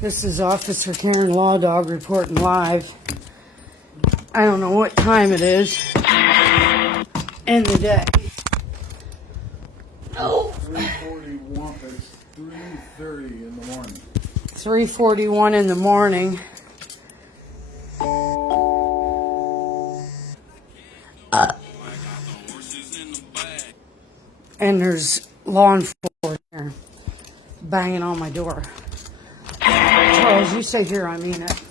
This is Officer Karen Law Dog reporting live. I don't know what time it is in the day. Oh. 3:41. It's 3:30 in the morning. 3:41 in the morning. And there's law enforcement here banging on my door. Charles, you stay here, I mean it.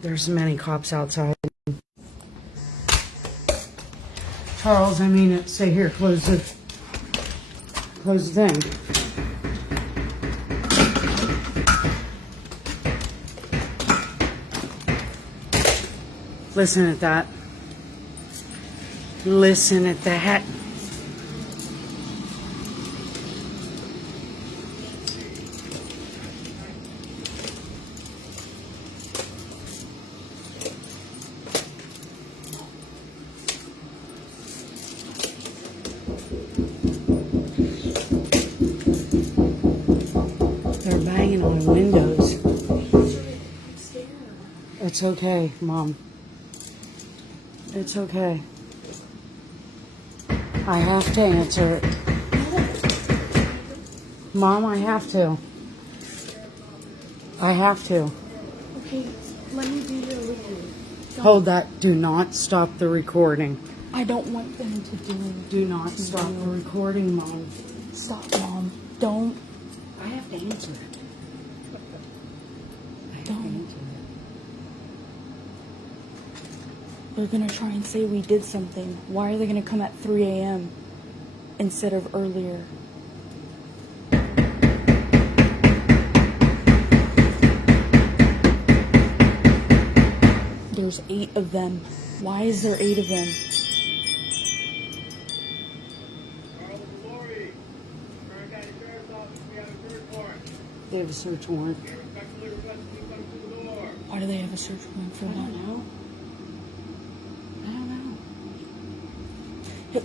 There's many cops outside. Charles, I mean it. Stay here. Close the thing. Listen at that. Listen at that. They're banging on windows. It's okay, Mom. It's okay. I have to answer it. Mom, I have to. I have to. Okay, let me do your reading. Hold that. Do not stop the recording. I don't want them to do it. Do not stop the recording, Mom. Stop, Mom. Don't. I have to answer it. Don't. They're gonna try and say we did something. Why are they gonna come at 3 a.m. instead of earlier? There's 8 of them. Why is there 8 of them? They have a search warrant. Why do they have a search warrant for I that? don't know. I don't know. Hey,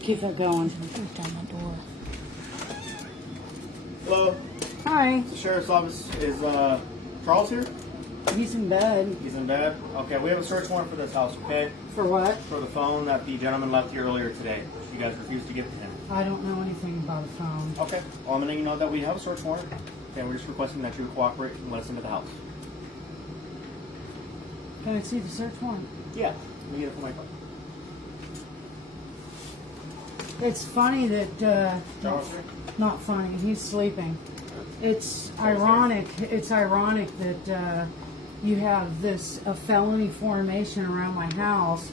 Keep that going. break down my door. Hello, Hi. the sheriff's office. Is Charles here? He's in bed. He's in bed. Okay, we have a search warrant for this house, okay? For what? For the phone that the gentleman left here earlier today. You guys refused to give it to him. I don't know anything about a phone. Okay, well, I'm letting you know that we have a search warrant. Okay, we're just requesting that you cooperate and let us into the house. Can I see the search warrant? Yeah, let me get it from my car. It's funny that, Charles here? not funny, he's sleeping. It's ironic that you have a felony formation around my house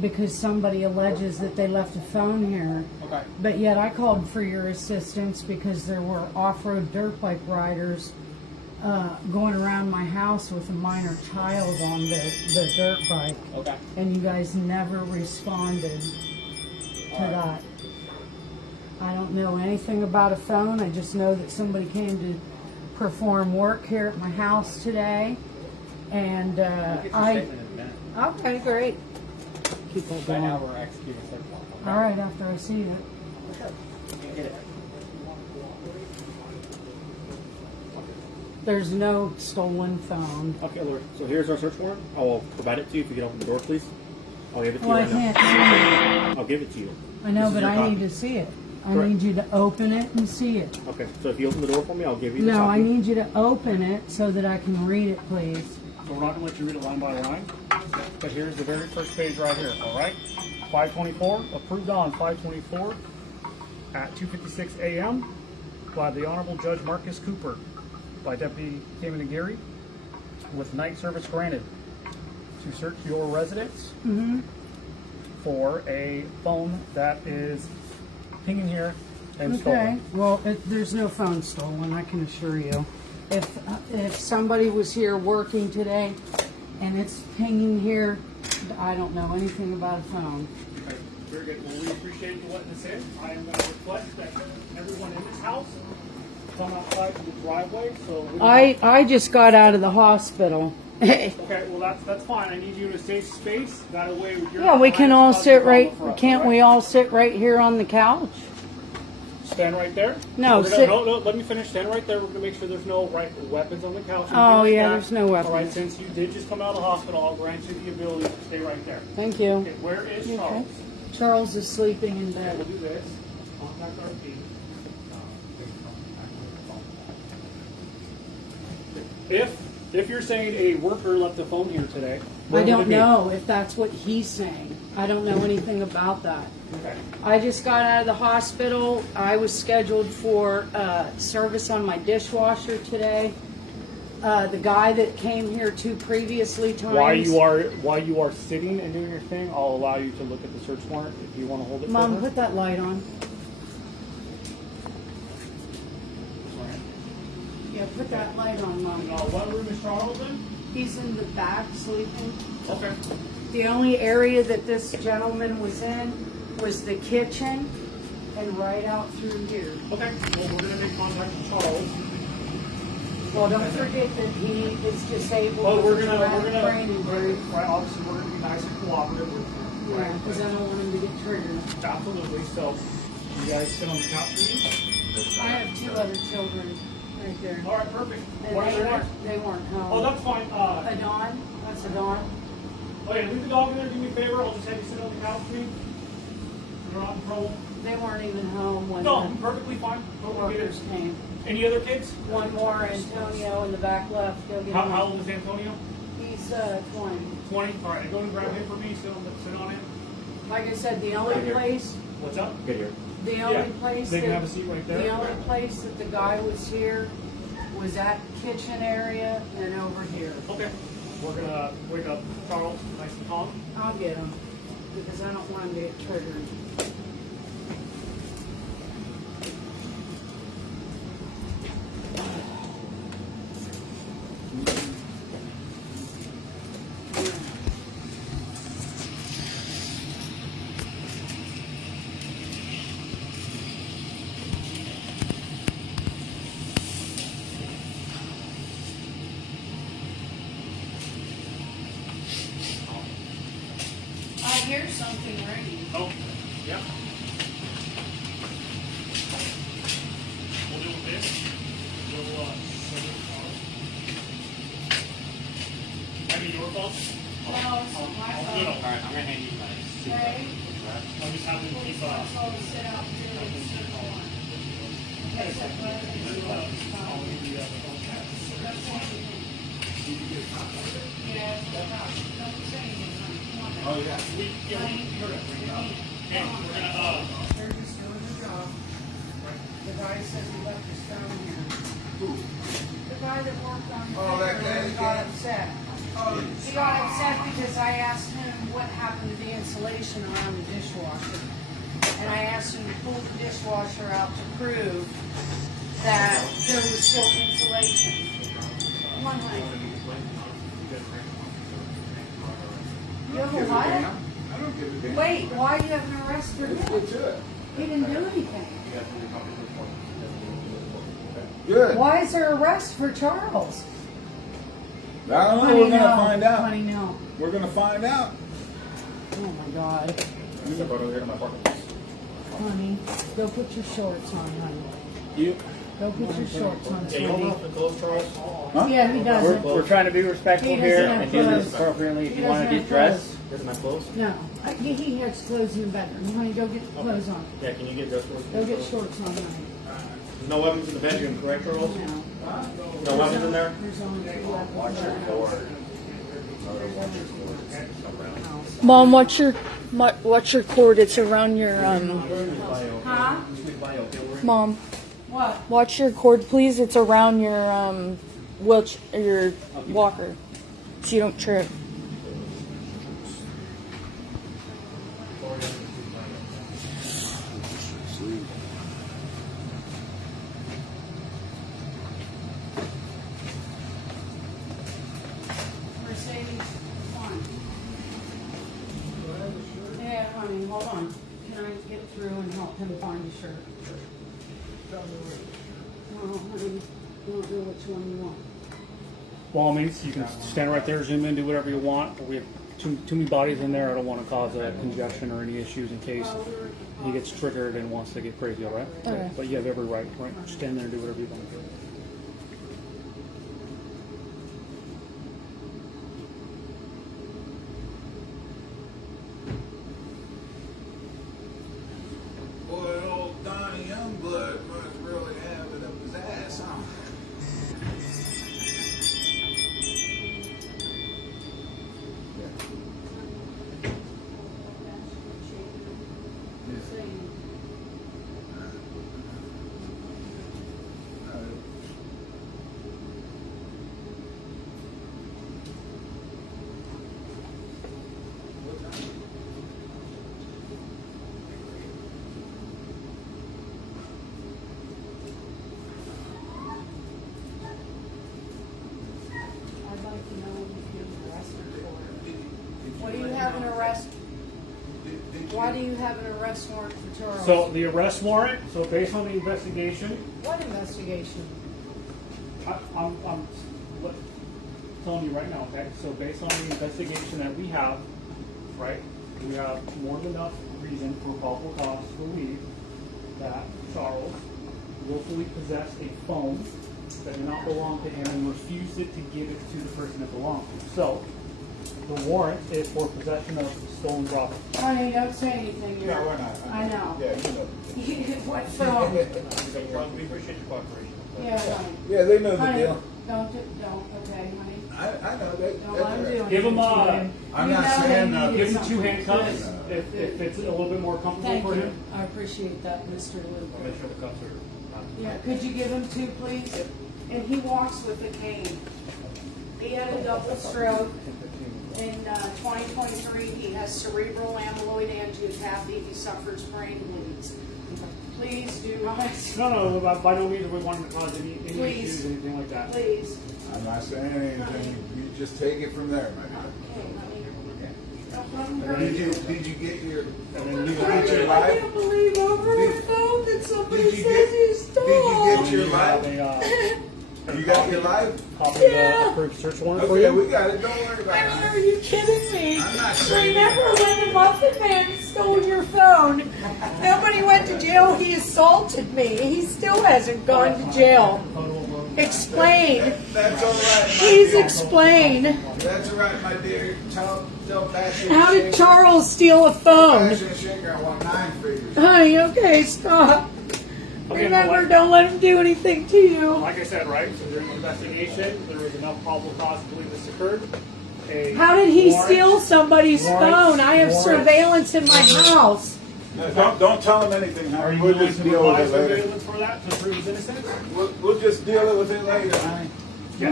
because somebody alleges that they left a phone here. Okay. But yet I called for your assistance because there were off-road dirt bike riders going around my house with a minor child on the dirt bike. Okay. And you guys never responded to that. I don't know anything about a phone. I just know that somebody came to perform work here at my house today. And We'll get your statement in a minute. okay, great. Keep that Right going. now we're executing a search warrant. Okay? All right, after I see it. You can get it. There's no stolen phone. Okay, Lord. So here's our search warrant. I will provide it to you if you can open the door, please. I'll give it to you Well, I right now. can't see it. I'll give it to you. I know, This is but your I copy. need to see it. I Correct. need you to open it and see it. Okay, so if you open the door for me, I'll give you the No, copy. I need you to open it so that I can read it, please. So we're not going to let you read it line by line, but here's the very first page right here, all right? 524, approved on 524 at 2:56 a.m. by the Honorable Judge Marcus Cooper, by Deputy Cayman and Geary, with night service granted to search your residence for a phone that is pinging here and Okay. stolen. Well, there's no phone stolen, I can assure you. If somebody was here working today and it's pinging here, I don't know anything about a phone. Okay, very good. Well, we appreciate you letting us in. I am going to request that everyone in this house come outside to the driveway. So we I just got out of the hospital. Okay, well that's fine. I need you in a safe space. That way you're Yeah, we can all sit right. For us, Can't we all sit right here on the couch? Stand right there. No, We're gonna- sit- no. Let me finish. Stand right there. We're gonna make sure there's no weapons on the couch. or Oh, anything like yeah, that. there's no weapons. All right, since you did just come out of the hospital, I'll grant you the ability to stay right there. Thank you. Okay, where is You Charles? okay? Charles is sleeping in Okay, we'll bed. do this. Contact our team. If you're saying a worker left a phone here today, where I would it don't be? know if that's what he's saying. I don't know anything about that. Okay. I just got out of the hospital. I was scheduled for service on my dishwasher today. The guy that came here 2 previously times. While you are sitting and doing your thing, I'll allow you to look at the search warrant if you want to hold it. Mom, for her. put that light on. Yeah, put that light on, Mom. What room is Charles in? He's in the back sleeping. Okay. The only area that this gentleman was in was the kitchen and right out through here. Okay. Well, we're gonna make contact with Charles. Well, don't forget that he is disabled. Well, we're with a gonna traumatic brain injury. right. Obviously, we're gonna be nice and cooperative with you. Yeah, because I don't want him to get triggered. Absolutely. So, you guys sit on the couch for me. I have 2 other children right there. All right. Perfect. And What are they their names? weren't home. Oh, that's fine. Adon, that's Adon. Okay, leave the dog in there. Do me a favor. I'll just have you sit on the couch for me. You're not in trouble. They weren't even home when No, the perfectly fine. Totally get it. workers came. Any other kids? One more, Antonio, in the back left. Go get him. How old is Antonio? He's 20. 20. All right, go and grab him for me. Sit on him. Like I said, the only place, What's up? Get here. the only place They can that, have a seat right there. the only place that the guy was here was that kitchen area and over here. Okay. We're gonna wake up Charles, nice and calm. I'll get him because I don't want him to get triggered. I hear something ringing. Oh, yeah. We'll deal with this. I mean, your phone? Well, it's not my phone. Good. All right, I'm gonna hand you my seat. Okay. I'll just have them keep Let's all sit out here and circle one. Okay, so let me see what it's called. That's one of the things. Yeah, it's no problem. Don't say anything. Come on now. Oh yeah. They're just doing their job. The guy says he left his phone here. The guy that worked on the that repair guy got again? upset. He got upset because I asked him what happened to the insulation around the dishwasher. And I asked him to pull the dishwasher out to prove that there was still insulation. Come on, honey. You have a what? I don't give a damn. Wait, why do you have an arrest for Let's him? get to it. He didn't do anything. Good. Why is there arrest for Charles? I don't know. We're gonna find out. Honey, no. We're gonna find out. Oh my God. Step over here to my partner. Honey, go put your shorts on, honey. You. Go put your shorts on, Yeah, you hold sweetie. up the clothes, Charles. Huh? Yeah, he doesn't. We're trying to be respectful He doesn't here have and do this clothes. appropriately. If He you want to doesn't get have dressed, Here's my clothes. No, he has clothes in the bedroom. Honey, go get the clothes on. Yeah, can you get dressed for us? Go get shorts on, honey. No weapons in the bedroom, correct, Charles? No. No weapons in there? There's only 2 weapons in the house. Mom, what's your cord? It's around your Huh? Mom, What? watch your cord, please. It's around your your walker, so you don't trip. Mercedes, come on. Yeah, honey, hold on. Can I get through and help him find a shirt? Oh, honey, you don't know which one you want. By all means, you can stand right there, zoom in, do whatever you want. We have too many bodies in there. I don't want to cause a congestion or any issues in case he gets triggered and wants to get crazy, all right? Okay. But you have every right. Stand there and do whatever you want to do. Boy, old Donnie Youngblood must really have it up his ass, huh? I'd like to know when he's getting arrested for. What do you have an arrest? Why do you have an arrest warrant for Charles? So the arrest warrant, so based on the investigation, What investigation? I'm telling you right now, okay? So based on the investigation that we have, right, we have more than enough reason for probable cause to believe that Charles willfully possessed a phone that did not belong to him and refused it to give it to the person it belonged to. So the warrant is for possession of stolen property. Honey, don't say anything. No, we're not. I know. Yeah, you know. What phone? We appreciate your cooperation. Yeah, honey. Yeah, they know the Honey, deal. don't, okay, honey. I know that. Don't let him do Give him anything. I'm You not know saying they nothing. needed Give him two something. handcuffs Good. if it's a little bit more comfortable Thank for you. him. I appreciate that, Mr. Luke. I'll make sure the cuffs are not. Yeah, could you give him two, please? And he walks with a cane. He had a double stroke. In 2023, he has cerebral amyloid angiopathy. He suffers brain bleeds. Please do not, No, by no means are we wanting to cause any Please. issues, anything like that. please. I'm not saying anything. You just take it from there, my Okay, honey. Don't let him dear. hurt Did you. you get your? And then Did you you get your I life? can't believe over the Did- phone that somebody did you says get- he did stole. you get your you have life? a You got your life? copy Yeah. of the approved search warrant for Okay, you. we got it. Don't worry about Are it. you kidding me? I'm not saying Remember when the Muffin Man stole your phone? Nobody went to jail. He assaulted me. He still hasn't gone to jail. Explain. That's all right, my Please dear. explain. That's all right, my dear. Tell Passion. How did Charles steal a phone? Passion Shaker, I want 9 figures. Honey, okay, stop. Remember, don't let him do anything to you. Like I said, right, so during the investigation, there was enough probable cause to believe this occurred. A How did he warrant- steal somebody's warrant- phone? I have warrant- surveillance in my house. No, don't tell him anything, Are honey. you We'll willing just to deal with provide it later. surveillance for that to prove his innocence? We'll just deal with it later, honey.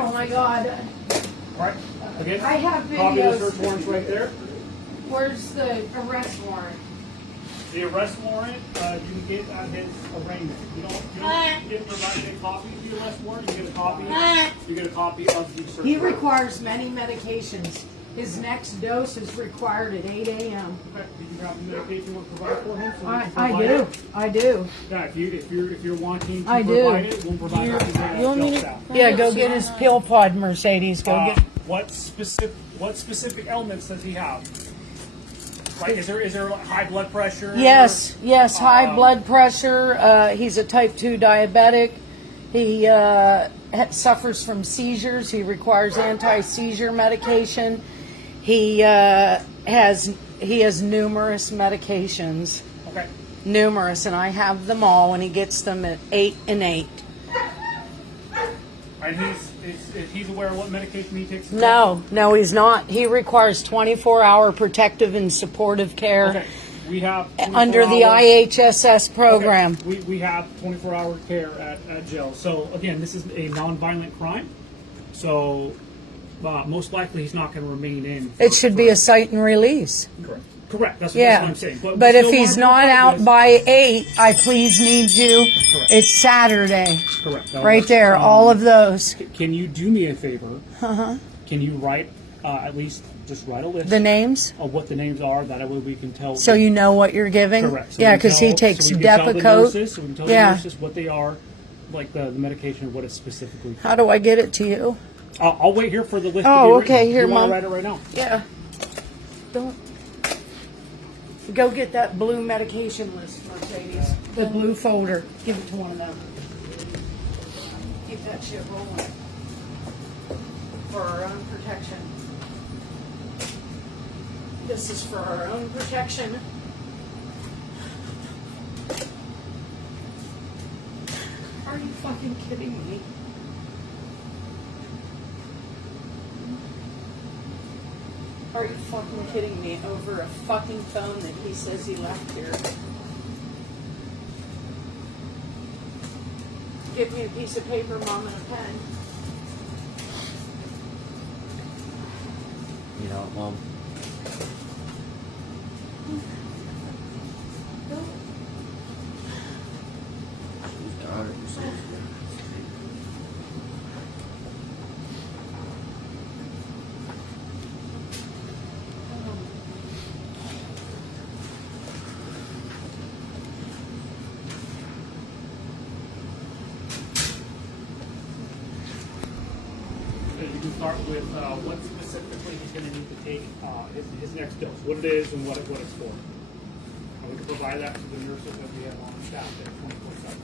Oh my God. Right? Again, I have copy of the videos. search warrants right there. Where's the arrest warrant? The arrest warrant, you can get at his arraignment. You get provided a copy of the arrest warrant. You get a copy. You get a copy of the search He warrant. requires many medications. His next dose is required at 8 a.m. Okay, did you have the medication you want to provide for him? So we can I provide do. it? I do. Yeah, if you're wanting to I do. provide it, we'll provide it to the you want me jail to- staff. Yeah, go get his pill pod, Mercedes. Go get. What specific ailments does he have? Like, is there like high blood pressure? Yes, high blood pressure. He's a type 2 diabetic. He suffers from seizures. He requires anti-seizure medication. He has numerous medications, Okay. numerous, and I have them all. And he gets them at 8 and 8. And he's aware of what medication he takes? No, he's not. He requires 24-hour protective and supportive care. Okay. We have Under the 24 hours. IHSS program. Okay. We have 24-hour care at jail. So again, this is a non-violent crime. So most likely he's not going to remain in. It should be a cite and release. Correct. That's what Yeah, I'm saying. but we if still he's want to not provide out this. by 8, I please need you. Correct. It's Saturday. Correct. Right there, all of those. Can you do me a favor? Can you write at least just write a list The names, of what the names are? That way we can tell. so you know what you're giving. Correct. So Yeah, we can because he tell- takes so we can tell the Depakote. nurses, so we can tell the Yeah. nurses what they are, like the medication, what it's specifically. How do I get it to you? I'll wait here for the list. Oh, to be written. okay, here, You wanna Mom. write it right now. Yeah. Don't. Go get that blue medication list, Mercedes. The blue folder. Give it to one of them. Keep that shit rolling. For our own protection. This is for our own protection. Are you fucking kidding me? Are you fucking kidding me? Over a fucking phone that he says he left here. Give me a piece of paper, Mom, and a pen. You know, Mom. She's got it. You can start with what specifically he's going to need to take his next dose, what it is and what it's for. And we can provide that to the nurses that we have on staff there 24/7.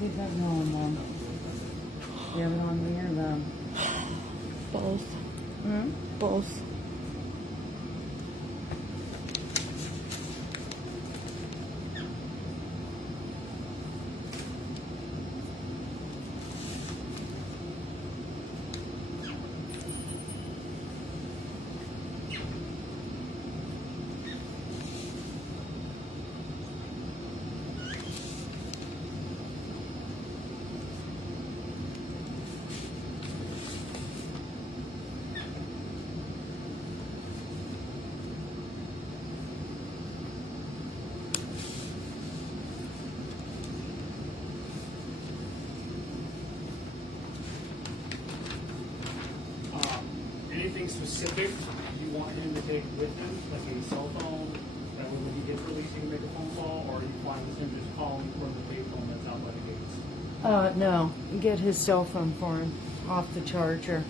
Keep that going, Mom. You have it on me or them? Both. Hmm? Both. Anything specific you want him to take with him, like a cell phone, that way when he gets released, he can make a phone call, or are you fine with him just calling from the payphone that's out by the gates? No. Get his cell phone for him. Off the charger.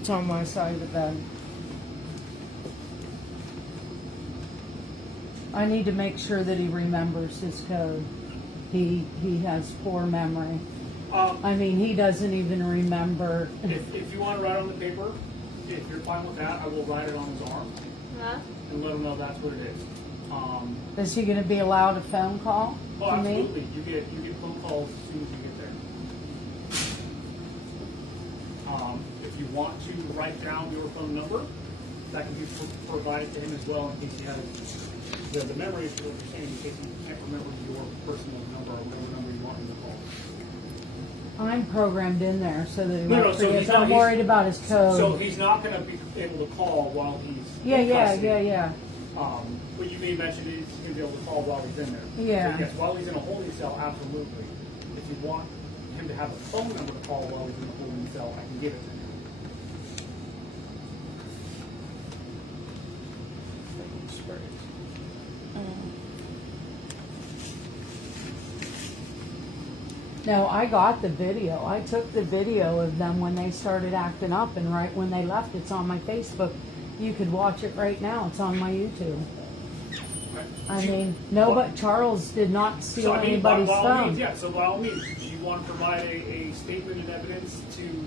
It's on my side of the bed. I need to make sure that he remembers his code. He has poor memory. I mean, he doesn't even remember. If you want to write on the paper, if you're fine with that, I will write it on his arm and let him know that's what it is. Is he going to be allowed a phone call Oh, to me? absolutely. You get phone calls as soon as you get there. If you want to write down your phone number, that can be provided to him as well in case he has the memory issue what you're saying, in case he can't remember your personal number or whatever number you want him to call. I'm programmed in there so that he No, won't so forget. he's not- I'm he's- worried about his code. So he's not going to be able to call while he's yeah, in yeah, custody. yeah. But you may mention he's going to be able to call while he's in there. Yeah. So yes, while he's in a holding cell, absolutely. If you want him to have a phone number to call while he's in the holding cell, I can give it to him. No, I got the video. I took the video of them when they started acting up, and right when they left, it's on my Facebook. You could watch it right now. It's on my YouTube. I mean, no, but Charles did not steal So, I mean, anybody's by all phone. means, yeah. So by all means, do you want to provide a statement and evidence to?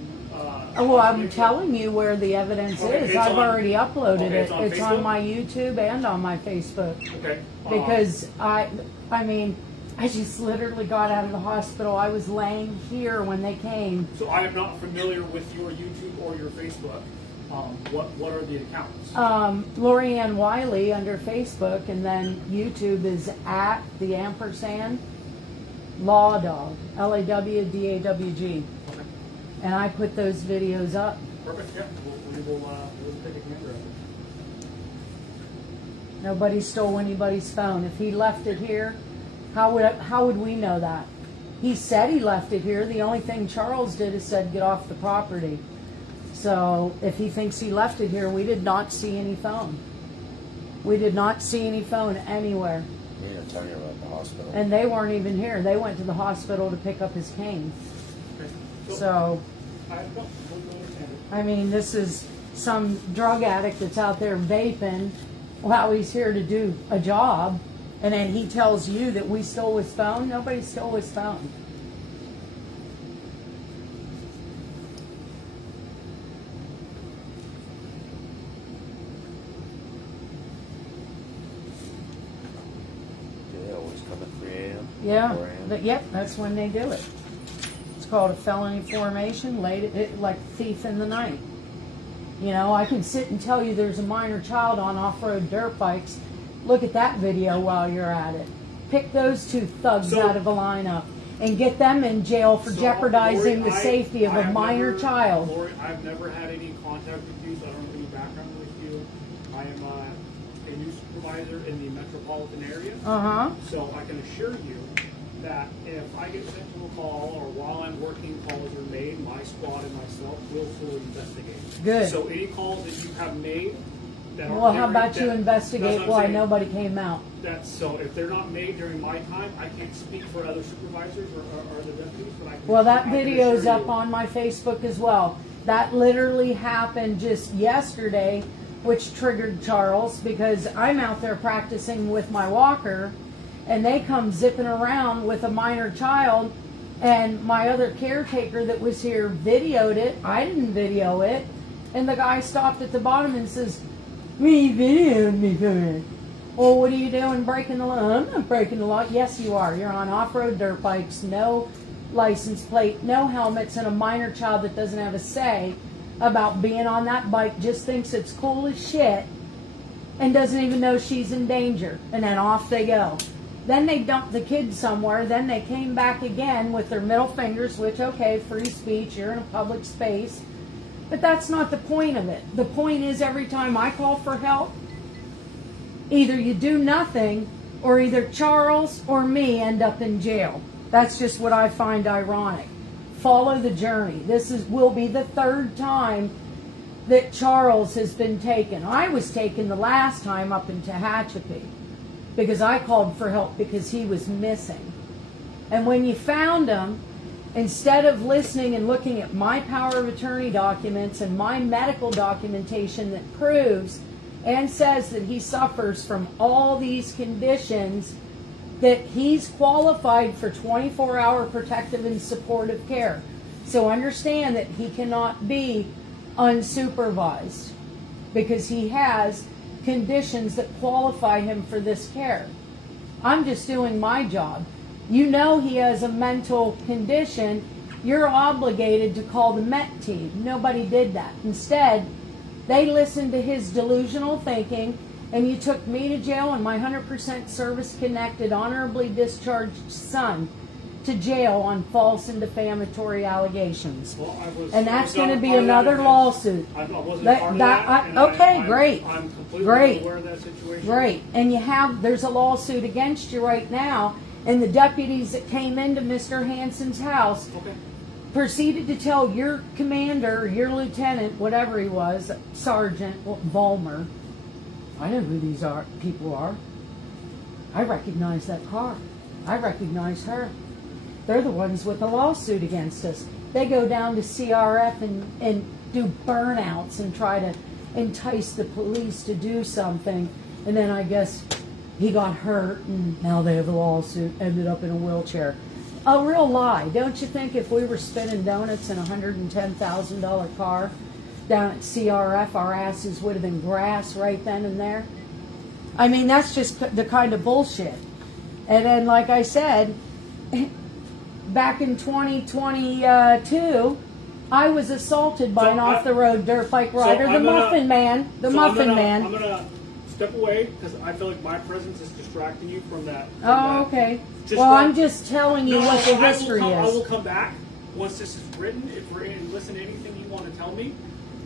Well, I'm telling you where the evidence Okay, is. it's I've on- already uploaded okay, it. it's on It's Facebook? on my YouTube and on my Facebook. Okay. Because I mean, I just literally got out of the hospital. I was laying here when they came. So I am not familiar with your YouTube or your Facebook. What are the accounts? Lorianne Wiley under Facebook, and then YouTube is at the ampersand Law Dog, LAWDAWG. Okay. And I put those videos up. Perfect. Yeah. We'll take a camera of it. Nobody stole anybody's phone. If he left it here, how would we know that? He said he left it here. The only thing Charles did is said get off the property. So if he thinks he left it here, we did not see any phone. We did not see any phone anywhere. He didn't tell you about the hospital. And they weren't even here. They went to the hospital to pick up his cane. Okay. So, I don't understand it. I mean, this is some drug addict that's out there vaping while he's here to do a job. And then he tells you that we stole his phone. Nobody stole his phone. Do they always come at 3 a.m.? Yeah, 4 a.m.? but yep, that's when they do it. It's called a felony formation, like thief in the night. You know, I can sit and tell you there's a minor child on off-road dirt bikes. Look at that video while you're at it. Pick those two thugs out of a lineup and get them in jail for So, jeopardizing Lori, the safety of I a have minor never- child. Lori, I've never had any contact with you, so I don't have any background with you. I am a new supervisor in the metropolitan area, Uh-huh. so I can assure you that if I get sent to a call or while I'm working, calls are made, my squad and myself will fully investigate. Good. So any calls that you have made that are Well, how about you investigate that's what I'm why saying. nobody came out? That's so. If they're not made during my time, I can't speak for other supervisors or the deputies. But I can, Well, that I can video's assure up you- on my Facebook as well. That literally happened just yesterday, which triggered Charles because I'm out there practicing with my walker and they come zipping around with a minor child, and my other caretaker that was here videoed it. I didn't video it. And the guy stopped at the bottom and says, "We videoed me for it." Well, what are you doing breaking the law? I'm not breaking the law. Yes, you are. You're on off-road dirt bikes, no license plate, no helmets, and a minor child that doesn't have a say about being on that bike just thinks it's cool as shit and doesn't even know she's in danger. And then off they go. Then they dumped the kid somewhere. Then they came back again with their middle fingers, which, okay, free speech, you're in a public space. But that's not the point of it. The point is every time I call for help, either you do nothing or either Charles or me end up in jail. That's just what I find ironic. Follow the journey. Will be the third time that Charles has been taken. I was taken the last time up in Tehachapi because I called for help because he was missing. And when you found him, instead of listening and looking at my power of attorney documents and my medical documentation that proves and says that he suffers from all these conditions, that he's qualified for 24-hour protective and supportive care. So understand that he cannot be unsupervised because he has conditions that qualify him for this care. I'm just doing my job. You know he has a mental condition. You're obligated to call the MET team. Nobody did that. Instead, they listened to his delusional thinking, and you took me to jail and my 100% service-connected, honorably discharged son to jail on false and defamatory allegations. Well, And that's going to be part of that another event. lawsuit. I wasn't That- part of that- that. I- and okay, I'm- great. I'm completely Great. aware of that situation. Great. And there's a lawsuit against you right now, and the deputies that came into Mr. Hanson's house Okay. proceeded to tell your commander, your lieutenant, whatever he was, Sergeant Vollmer. I know who these people are. I recognize that car. I recognize her. They're the ones with the lawsuit against us. They go down to CRF and do burnouts and try to entice the police to do something. And then I guess he got hurt and now they have a lawsuit, ended up in a wheelchair. A real lie. Don't you think if we were spinning donuts in a $110,000 car down at CRF, our asses would have been grass right then and there? I mean, that's just the kind of bullshit. And then, like I said, back in 2022, I was assaulted by So an off-the-road dirt bike rider, I'm the gonna- Muffin Man, the so Muffin I'm Man. gonna step away because I feel like my presence is distracting you from that. from Oh, that. okay. Just Well, right- I'm just telling you No, what the I will history come- I will is. come back once this is written. If we're in, listen to anything you want to tell me,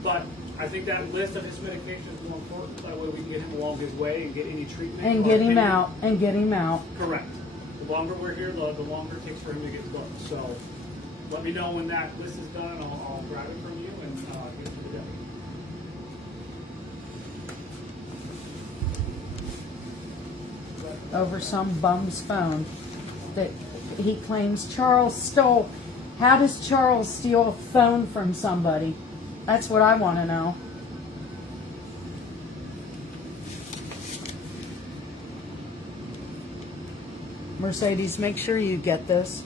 but I think that list of his medication is more important. That way we can get him along his way and get any treatment. And or get him opinion. out, and get him out. Correct. The longer we're here, the longer it takes for him to get booked. So let me know when that list is done. I'll grab it from you and give it to the deputy. Over some bum's phone that he claims Charles stole. How does Charles steal a phone from somebody? That's what I want to know. Mercedes, make sure you get this.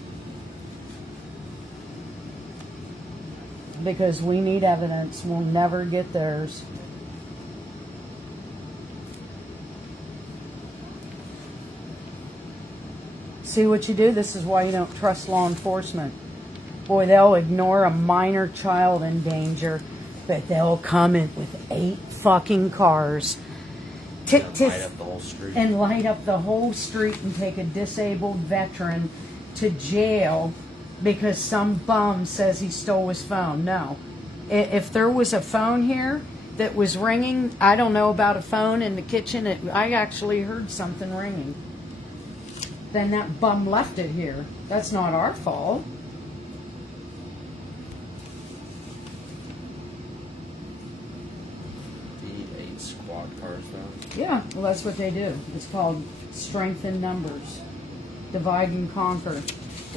Because we need evidence. We'll never get theirs. See what you do? This is why you don't trust law enforcement. Boy, they'll ignore a minor child in danger, but they'll come in with 8 fucking cars. Light up the whole street. And light up the whole street and take a disabled veteran to jail because some bum says he stole his phone. No. If there was a phone here that was ringing, I don't know about a phone in the kitchen. I actually heard something ringing. Then that bum left it here. That's not our fault. You need 8 squad cars now. Yeah, well, that's what they do. It's called strength in numbers. Divide and conquer.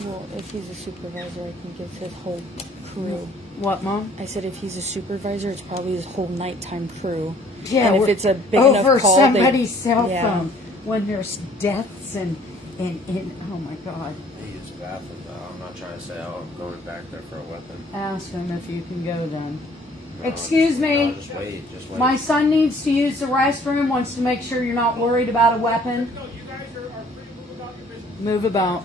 Well, if he's a supervisor, I think it's his whole crew. What, Mom? I said if he's a supervisor, it's probably his whole nighttime crew. Yeah, and if we're- it's a big over enough call, somebody's cell yeah. phone when there's deaths and oh my God. He use the bathroom though. I'm not trying to say, oh, I'm going back there for a weapon. Ask him if you can go then. No, Excuse me. No, just wait. Just wait. My son needs to use the restroom, wants to make sure you're not worried about a weapon. No, you guys are free to move about your business. Move about.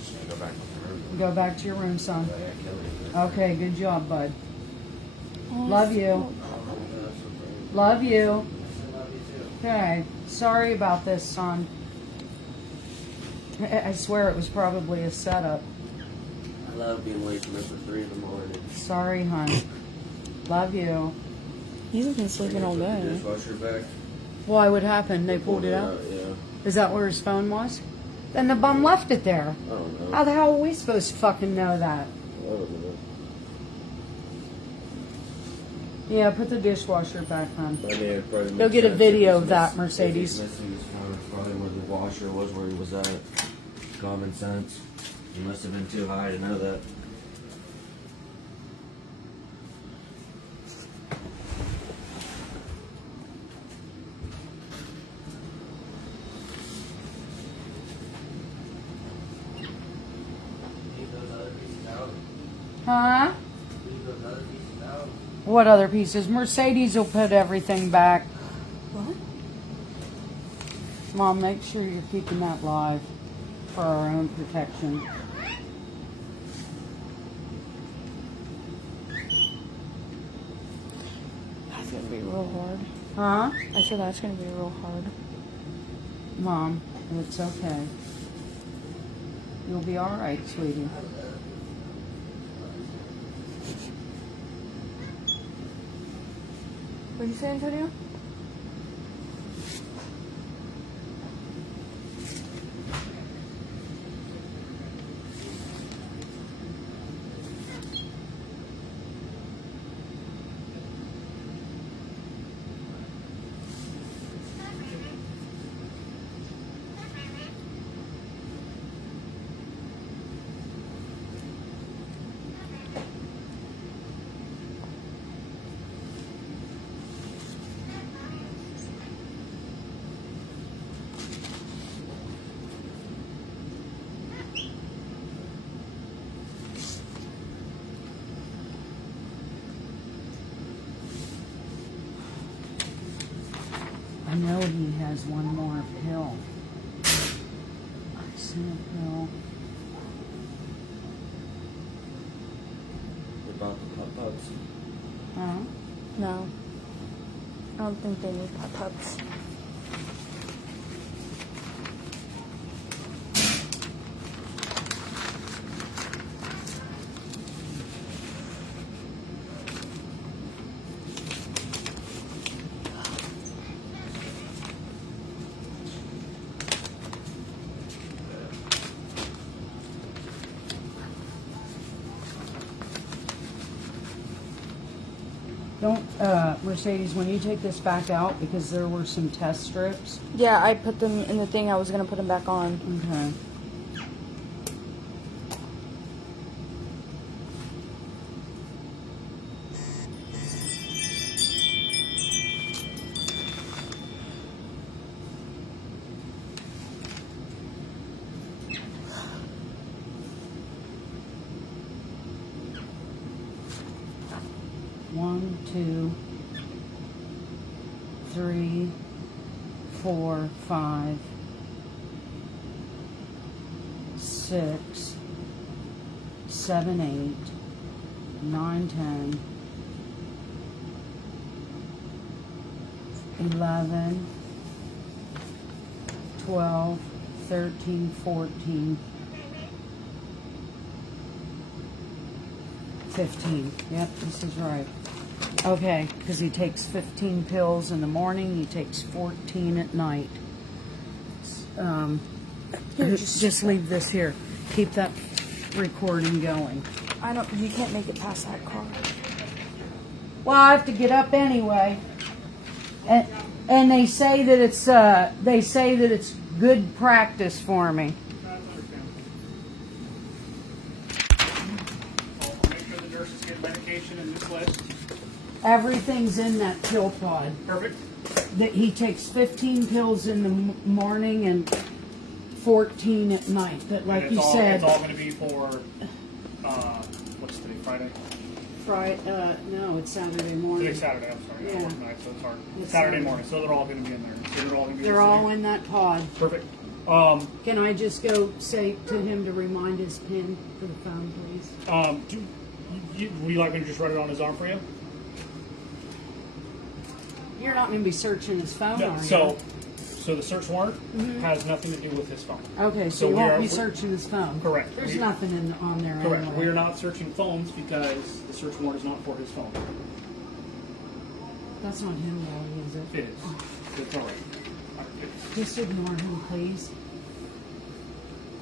Just gonna go back to the room. Go back to your room, son. I ain't killing you. Okay, good job, bud. Oh, Love you. Love you. Okay, sorry about this, son. I swear it was probably a setup. I love being late from for 3 in the morning. Sorry, hon. Love you. He's been sleeping all day. Dishwasher back. Why? What happened? They pulled it out? Yeah. Is that where his phone was? Then the bum left it there. I don't know. How the hell are we supposed to fucking know that? I don't know. Yeah, put the dishwasher back on. I mean, it probably Go makes get a sense video if of he's that, miss- Mercedes. If he's missing his phone, it's probably where the washer was, where he was at. Common sense. He must have been too high to know that. Leave those other pieces out. Huh? Leave those other pieces out. What other pieces? Mercedes will put everything back. What? Mom, make sure you're keeping that live for our own protection. That's gonna be real hard. Huh? I said that's gonna be real hard. Mom, it's okay. You'll be all right, sweetie. What did you say, Antonio? I know he has one more pill. I see a pill. About the pop-ups. Huh? No. I don't think they need pop-ups. Don't, Mercedes, when you take this back out, because there were some test strips. Yeah, I put them in the thing. I was gonna put them back on. Okay. One, two, three, 4, 5, 6, 7, 8, 9, 10, 11, 12, 13, 14, 15. Yep, this is right. Okay, because he takes 15 pills in the morning, he takes 14 at night. Just leave this here. Keep that recording going. I don't. You can't make it past that car. Well, I have to get up anyway. And they say that it's good practice for me. That's understandable. I'll make sure the nurses get medication in this list. Everything's in that pill pod. Perfect. That he takes 15 pills in the morning and 14 at night. But like you said, it's all going to be for what's today? Friday. No, it's Saturday morning. Today's Saturday. I'm sorry. Yeah. I'm working night, so it's hard. It's Saturday Saturday. morning. So they're all going to be in there. So they're all going to be. They're all in that pod. Perfect. Can I just go say to him to remind his PIN for the phone, please? Would you like me to just write it on his arm for you? You're not going to be searching his phone, No, are you? So the search warrant has nothing to do with his phone. Okay, so so you we won't are- be searching his phone. Correct. There's nothing on there Correct. anyway. We are not searching phones because the search warrant is not for his phone. That's not him, though, is it? It is. It's all right. Just ignore him, please.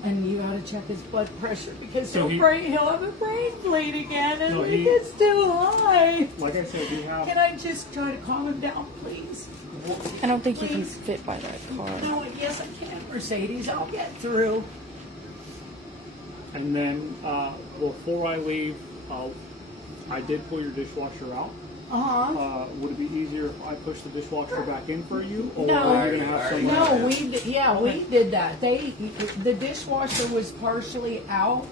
And you gotta check his blood pressure because So he'll have a brain bleed again, and No, it gets too high. Like I said, we have. Can I just try to calm him down, please? I don't think you can Please. fit by that car. No, yes, I can, Mercedes. I'll get through. And then before I leave, I did pull your dishwasher out. Would it be easier if I push the dishwasher back in for you, or No, are you gonna have someone? No, we did that. The dishwasher was partially out,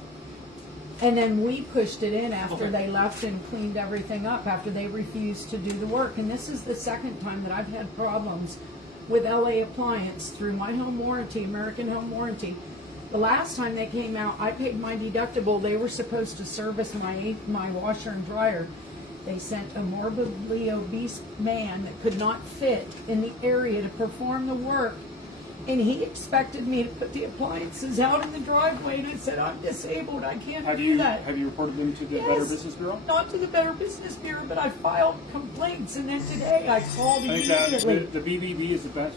and then we pushed it in after Okay. they left and cleaned everything up after they refused to do the work. And this is the second time that I've had problems with LA Appliance through my home warranty, American Home Warranty. The last time they came out, I paid my deductible. They were supposed to service my washer and dryer. They sent a morbidly obese man that could not fit in the area to perform the work And he expected me to put the appliances out in the driveway, and I said, I'm disabled, I can't do that. Have you reported them to the Yes. Better Business Bureau? Not to the Better Business Bureau, but I filed complaints, and then today I called I think that immediately. the BBB is the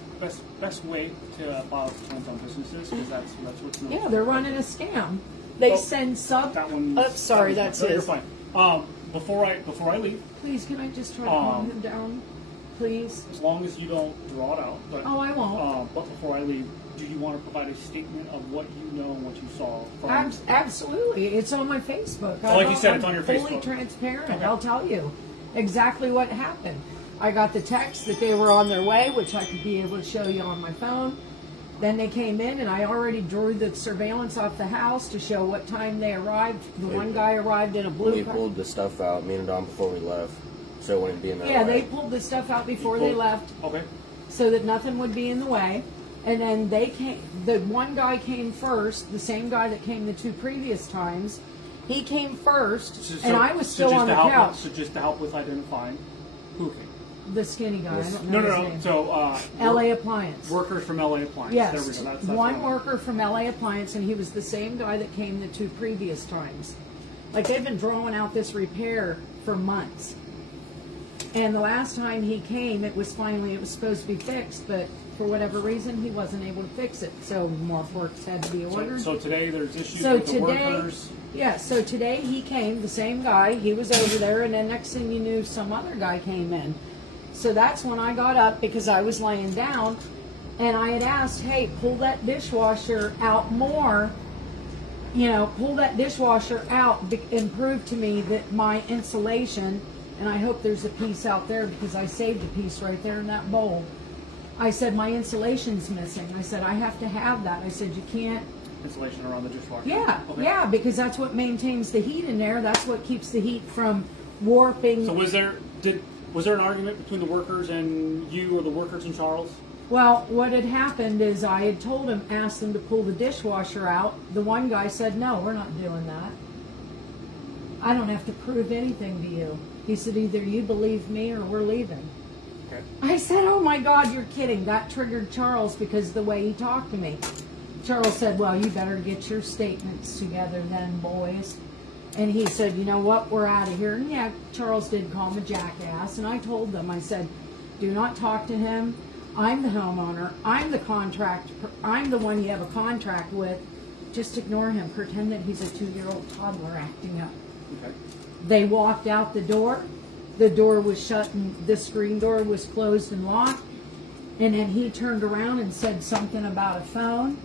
best way to file complaints on businesses, because that's what's known. Yeah, they're running a scam. They Well, send sub. That one. Oh, sorry, that's no, You're his. fine. Before I leave, Please, can I just try to calm him down? Please. as long as you don't draw it out, but Oh, I won't. but before I leave, do you want to provide a statement of what you know and what you saw? From, Absolutely. It's on my Facebook. Like you said, it's on your Fully Facebook. transparent. Okay. I'll tell you exactly what happened. I got the text that they were on their way, which I could be able to show you on my phone. Then they came in, and I already drew the surveillance off the house to show what time they arrived. The one guy arrived in a blue We car. pulled the stuff out, me and Don, before we left, so it wouldn't be in that Yeah, way. they pulled the stuff out before they left, Okay. so that nothing would be in the way. And then they came. The one guy came first, the same guy that came the 2 previous times. He came first, and I was still just on to the help couch. So just to help with identifying who came. The skinny guy. I don't know his No. name. So LA Appliance. workers from LA Appliance. Yes, There we go. That's one what I- worker from LA Appliance, and he was the same guy that came the 2 previous times. Like, they've been drawing out this repair for months. And the last time he came, it was supposed to be fixed, but for whatever reason, he wasn't able to fix it. So more works had to be ordered. So today there's issues So with the today, workers. yeah, so today he came, the same guy, he was over there, and then next thing you knew, some other guy came in. So that's when I got up, because I was laying down, and I had asked, hey, pull that dishwasher out more, pull that dishwasher out and prove to me that my insulation, and I hope there's a piece out there, because I saved a piece right there in that bowl. I said, my insulation's missing. I said, I have to have that. I said, you can't. Insulation around the dishwasher. Yeah, Okay. yeah, because that's what maintains the heat in there. That's what keeps the heat from warping. So was there an argument between the workers and you, or the workers and Charles? Well, what had happened is I had told him, asked them to pull the dishwasher out. The one guy said, no, we're not doing that. I don't have to prove anything to you. He said, either you believe me or we're leaving. Okay. I said, oh my God, you're kidding. That triggered Charles because of the way he talked to me. Charles said, well, you better get your statements together then, boys. And he said, you know what, we're out of here. And yeah, Charles did call him a jackass. And I told them, I said, do not talk to him. I'm the homeowner. I'm the contract. I'm the one you have a contract with. Just ignore him. Pretend that he's a 2-year-old toddler acting up. Okay. They walked out the door. The door was shut and the screen door was closed and locked. And then he turned around and said something about a phone.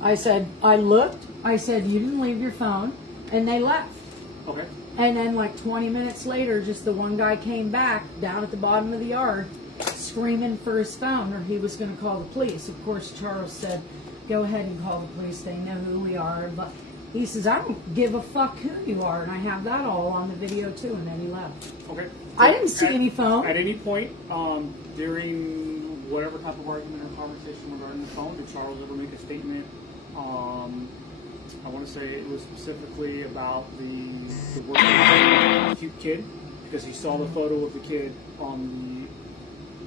I said, I looked. I said, you didn't leave your phone. And they left. Okay. And then like 20 minutes later, just the one guy came back down at the bottom of the yard screaming for his phone, or he was going to call the police. Of course, Charles said, go ahead and call the police. They know who we are. But he says, I don't give a fuck who you are. And I have that all on the video too. And then he left. Okay. I didn't see any phone. At any point during whatever type of argument or conversation regarding the phone, did Charles ever make a statement? I want to say it was specifically about the working cute kid, because he saw the photo of the kid on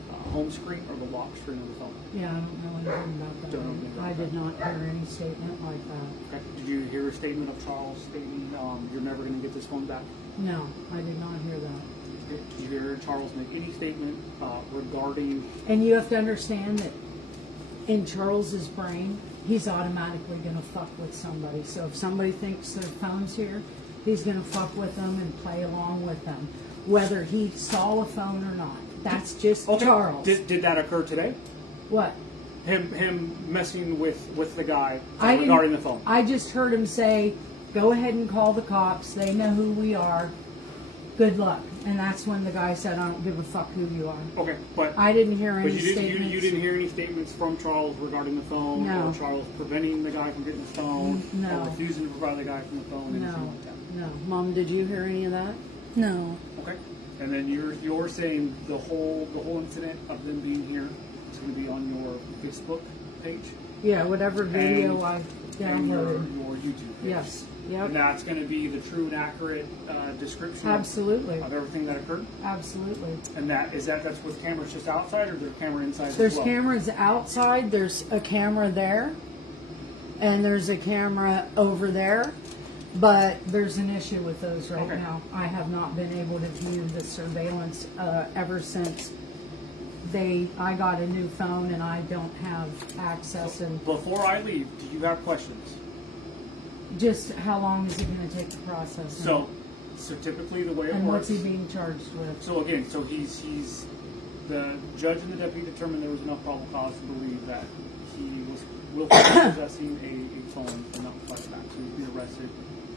the home screen or the lock screen of the phone. Yeah, I don't know anything about that. Don't know anything about I did that. not hear any statement like that. Okay. Did you hear a statement of Charles stating you're never going to get this phone back? No, I did not hear that. Did you hear Charles make any statement regarding? And you have to understand that in Charles's brain, he's automatically going to fuck with somebody. So if somebody thinks their phone's here, he's going to fuck with them and play along with them, whether he saw a phone or not. That's just Okay. Charles. Did that occur today? What? Him messing with the guy I regarding the didn't- phone. I just heard him say, go ahead and call the cops. They know who we are. Good luck. And that's when the guy said, I don't give a fuck who you are. Okay, but I didn't hear any you didn't statements. you didn't hear any statements from Charles regarding the phone, No. or Charles preventing the guy from getting the phone, No. or refusing to provide the guy from the phone, anything No, like that. no. Mom, did you hear any of that? No. Okay, and then you're saying the whole incident of them being here is going to be on your Facebook page Yeah, whatever video I and your downloaded. YouTube page. Yes, Yep. And that's going to be the true and accurate description Absolutely. of everything that occurred. Absolutely. And that's with cameras just outside, or there's a camera inside There's as well? cameras outside. There's a camera there, and there's a camera over there. But there's an issue with those right Okay. now. I have not been able to view the surveillance ever since I got a new phone and I don't have access. And Before I leave, do you have questions? just how long is it going to take the process? So typically the way it and works. what's he being charged with? So again, he's the judge and the deputy determined there was enough probable cause to believe that he was willfully possessing a phone and not reflecting that. So he's being arrested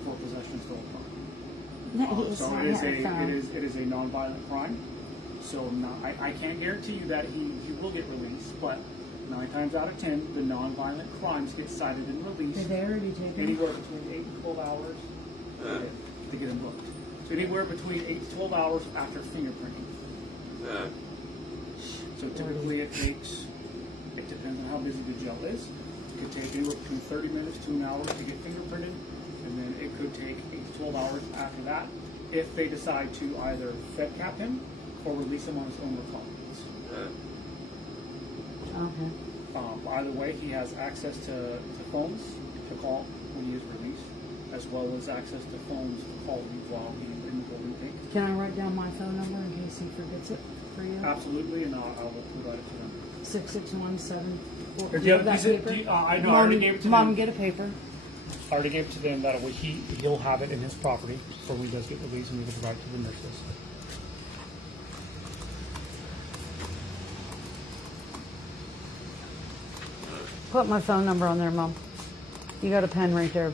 for possession of stolen phone. So it is a non-violent crime. So I can't guarantee you that he will get released, but 9 times out of 10, the non-violent crimes get cited and released. Did they already take him? Anywhere between 8 and 12 hours to get him booked. So anywhere between 8 to 12 hours after fingerprinting. So typically it depends on how busy the jail is. It could take anywhere between 30 minutes to an hour to get fingerprinted, and then it could take 8 to 12 hours after that if they decide to either fed cap him or release him on his own recognizance. Okay. Either way, he has access to phones to call when he is released, as well as access to phones to call you while he's in the building. Can I write down my phone number in case he forgets it for you? Absolutely, and I will provide it to them. 66174. Do you have that paper? I know, I already gave it to Mom, them. get a paper. I already gave it to them. That way he'll have it in his property for when he does get released, and we can provide it to the nurses. Put my phone number on there, Mom. You got a pen right there.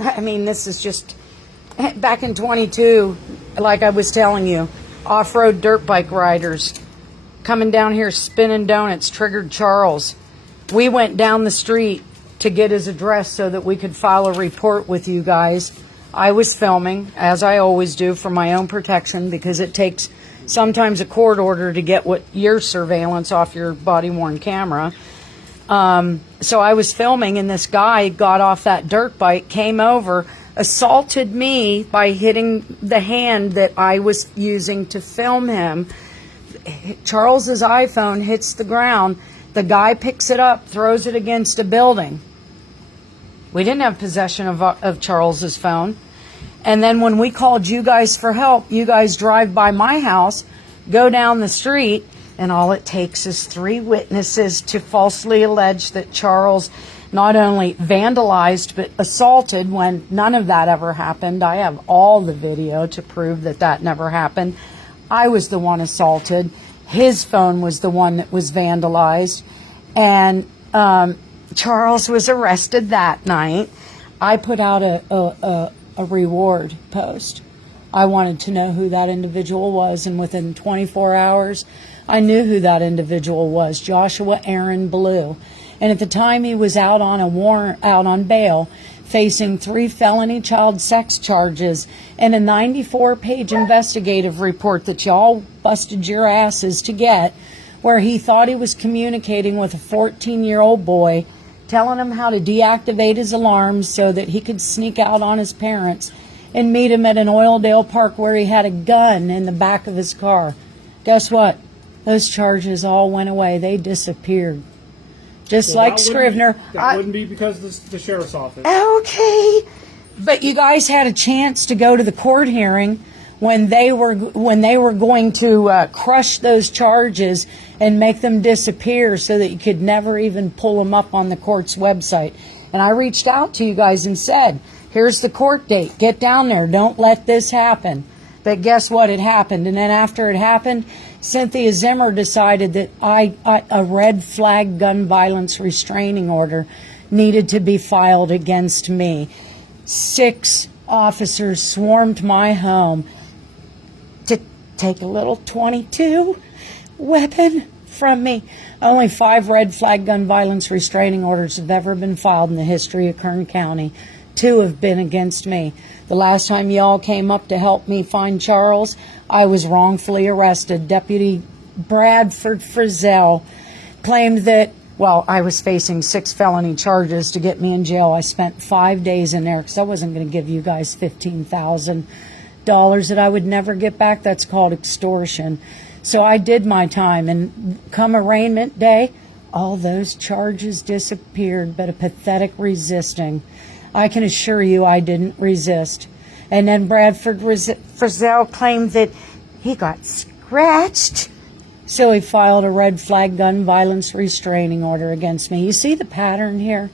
I mean, this is just back in 22, like I was telling you, off-road dirt bike riders coming down here spinning donuts triggered Charles. We went down the street to get his address so that we could file a report with you guys. I was filming, as I always do, for my own protection, because it takes sometimes a court order to get your surveillance off your body-worn camera. So I was filming, and this guy got off that dirt bike, came over, assaulted me by hitting the hand that I was using to film him. Charles's iPhone hits the ground. The guy picks it up, throws it against a building. We didn't have possession of Charles's phone. And then when we called you guys for help, you guys drive by my house, go down the street, and all it takes is 3 witnesses to falsely allege that Charles not only vandalized but assaulted, when none of that ever happened. I have all the video to prove that that never happened. I was the one assaulted. His phone was the one that was vandalized. And Charles was arrested that night. I put out a reward post. I wanted to know who that individual was, and within 24 hours, I knew who that individual was, Joshua Aaron Blue. And at the time, he was out on a warrant, out on bail, facing 3 felony child sex charges and a 94-page investigative report that y'all busted your asses to get, where he thought he was communicating with a 14-year-old boy, telling him how to deactivate his alarms so that he could sneak out on his parents and meet him at an Oildale Park where he had a gun in the back of his car. Guess what? Those charges all went away. They disappeared. Just like Scrivener. That wouldn't be because of the sheriff's office. Okay. But you guys had a chance to go to the court hearing when they were going to crush those charges and make them disappear so that you could never even pull them up on the court's website. And I reached out to you guys and said, here's the court date. Get down there. Don't let this happen. But guess what? It happened. And then after it happened, Cynthia Zimmer decided that a red flag gun violence restraining order needed to be filed against me. 6 officers swarmed my home to take a little .22 weapon from me. Only 5 red flag gun violence restraining orders have ever been filed in the history of Kern County. 2 have been against me. The last time y'all came up to help me find Charles, I was wrongfully arrested. Deputy Bradford Frizzell claimed that Well, I was facing 6 felony charges to get me in jail. I spent 5 days in there because I wasn't going to give you guys $15,000 that I would never get back. That's called extortion. So I did my time, and come arraignment day, all those charges disappeared, but a pathetic resisting. I can assure you I didn't resist. And then Bradford Frizzell claimed that he got scratched. So he filed a red flag gun violence restraining order against me. You see the pattern here?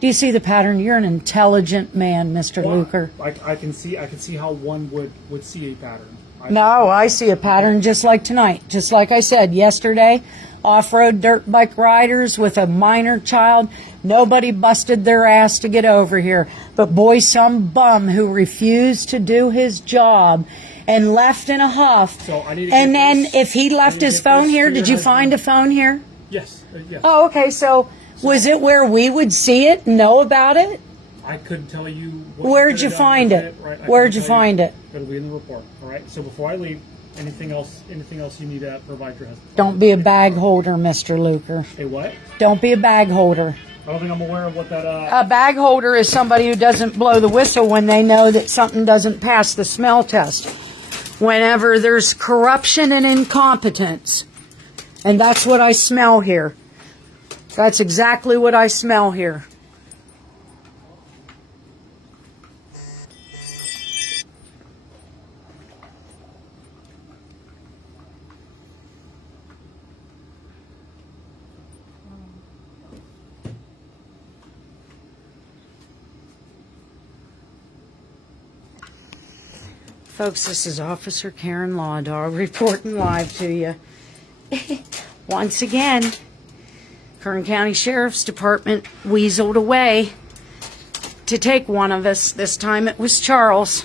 Do you see the pattern? You're an intelligent man, Mr. Luker. I can see how one would see a pattern. No, I see a pattern just like tonight. Just like I said yesterday, off-road dirt bike riders with a minor child, nobody busted their ass to get over here. But boy, some bum who refused to do his job and left in a huff. So I need to and get then this- if he left his phone here, did you find a phone here? Yes. Yes. Oh, okay. So was it where we would see it, know about it? I couldn't tell you. What Where'd could you have done find with it? Right? I Where'd couldn't you tell find it? It'll be in the report. All right. So before I leave, anything else you need to provide your husband? Don't be a bag holder, Mr. Luker. Hey, what? Don't be a bag holder. I don't think I'm aware of what that. A bag holder is somebody who doesn't blow the whistle when they know that something doesn't pass the smell test. Whenever there's corruption and incompetence. And that's what I smell here. That's exactly what I smell here. Folks, this is Officer Karen Lawdog reporting live to you. Once again, Kern County Sheriff's Department weaseled away to take one of us. This time it was Charles.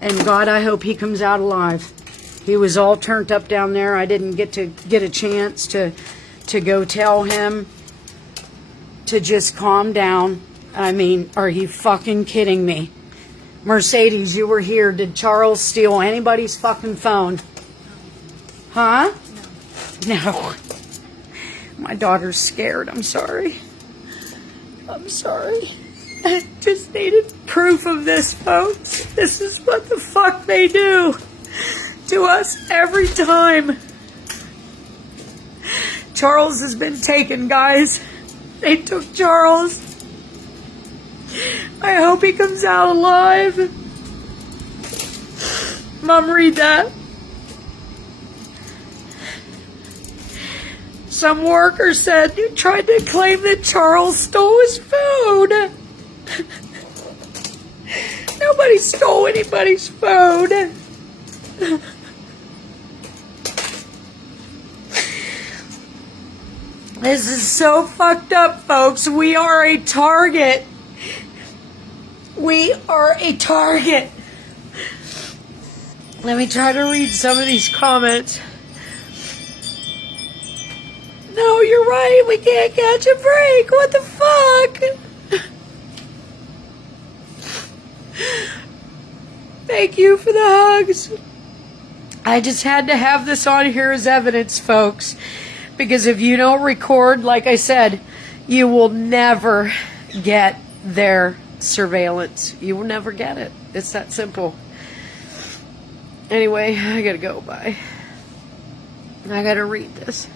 And God, I hope he comes out alive. He was all turned up down there. I didn't get a chance to go tell him to just calm down. I mean, are you fucking kidding me? Mercedes, you were here. Did Charles steal anybody's fucking phone? Huh? No. My daughter's scared. I'm sorry. I'm sorry. I just needed proof of this, folks. This is what the fuck they do to us every time. Charles has been taken, guys. They took Charles. I hope he comes out alive. Mom, read that. Some worker said you tried to claim that Charles stole his phone. Nobody stole anybody's phone. This is so fucked up, folks. We are a target. We are a target. Let me try to read some of these comments. No, you're right. We can't catch a break. What the fuck? Thank you for the hugs. I just had to have this on here as evidence, folks. Because if you don't record, like I said, you will never get their surveillance. You will never get it. It's that simple. Anyway, I gotta go. Bye. I gotta read this.